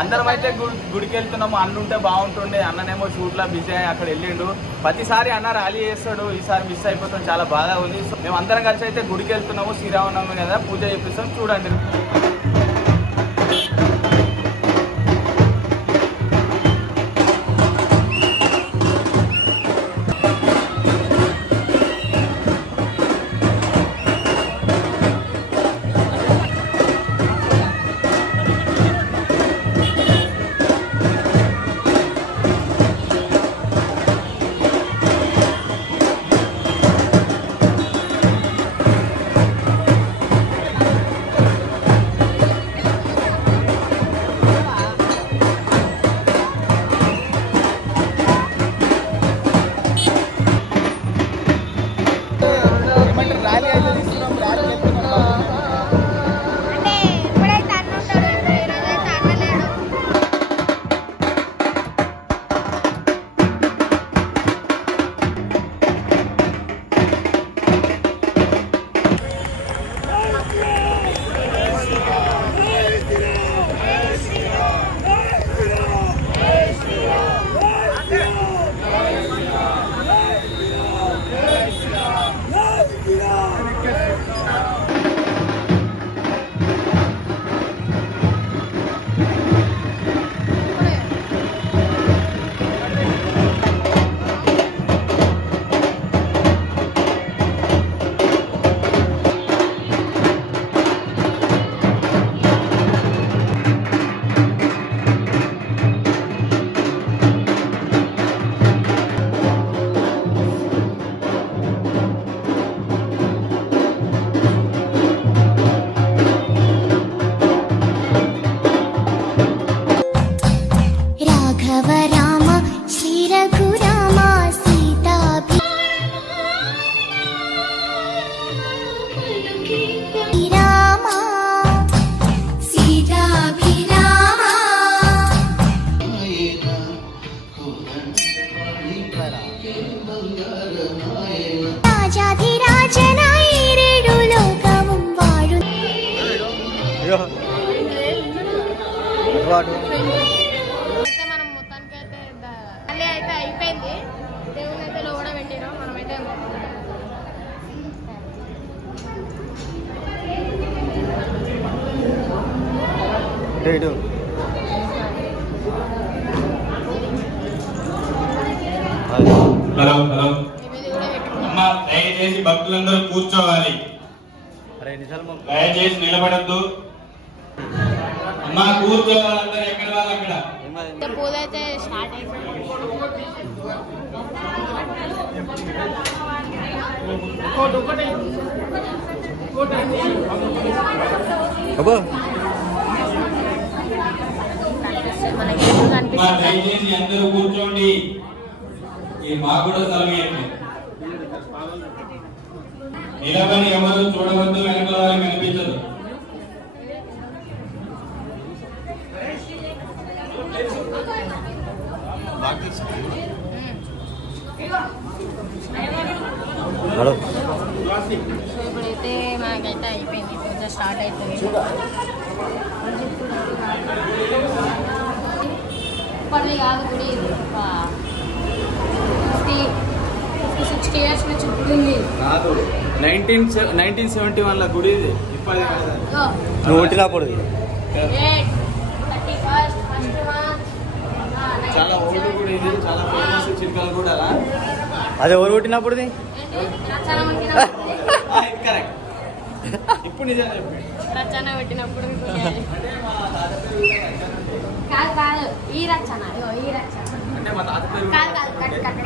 అందరం అయితే గుడికి వెళ్తున్నాము. అన్న ఉంటే బాగుంటుండే, అన్ననేమో షూట్లో బిజీ అయ్యి అక్కడ వెళ్ళిండు. ప్రతిసారి అన్న ర్యాలీ చేస్తాడు, ఈసారి మిస్ అయిపోతాం, చాలా బాగా ఉంది. సో మేము అందరం కలిసి అయితే గుడికి వెళ్తున్నాము. శ్రీరామనవమి కదా, పూజ చేపిస్తాం, చూడండి. మనం మొత్తానికి అయితే మళ్ళీ అయితే అయిపోయింది. దేవుని అయితే లోడ పెట్టినాం మనమైతే. హలో హలో అమ్మా, దయచేసి భక్తులందరూ కూర్చోవాలి, దయచేసి నిలబడద్దు. అమ్మా కూర్చోవాలందరూ, ఎక్కడ వాళ్ళు అక్కడ. పూజ అయితే స్టార్ట్ అయిపోయింది. దయచేసి అందరూ కూర్చోండి, మాకు కూడా సెలవు. నిలబడి ఎవరు చూడవద్దు, వెనకాల వారికి కనిపించదు. ఇప్పుడైతే మనకైతే అయిపోయింది, పూజ స్టార్ట్ అవుతుంది. ఇప్పటి కాదు గుడి, 60 years నుంచి గుడి ఉంది. 1971 గుడి ఇది. ఇప్పటి నువ్వు పుట్టినప్పుడు చాలా ఓల్డ్ గుడి ఇది, చాలా ఫేమస్. చిల్కల కూడా అలా. అది ఎవరు పుట్టినప్పుడు కరెక్ట్. ఇప్పుడు నిజం చెప్పి రచన పెట్టినప్పుడు కాదు కాదు, ఈ రచన, ఈ రచన అంటే మా తాత పేరు కాదు కాదు.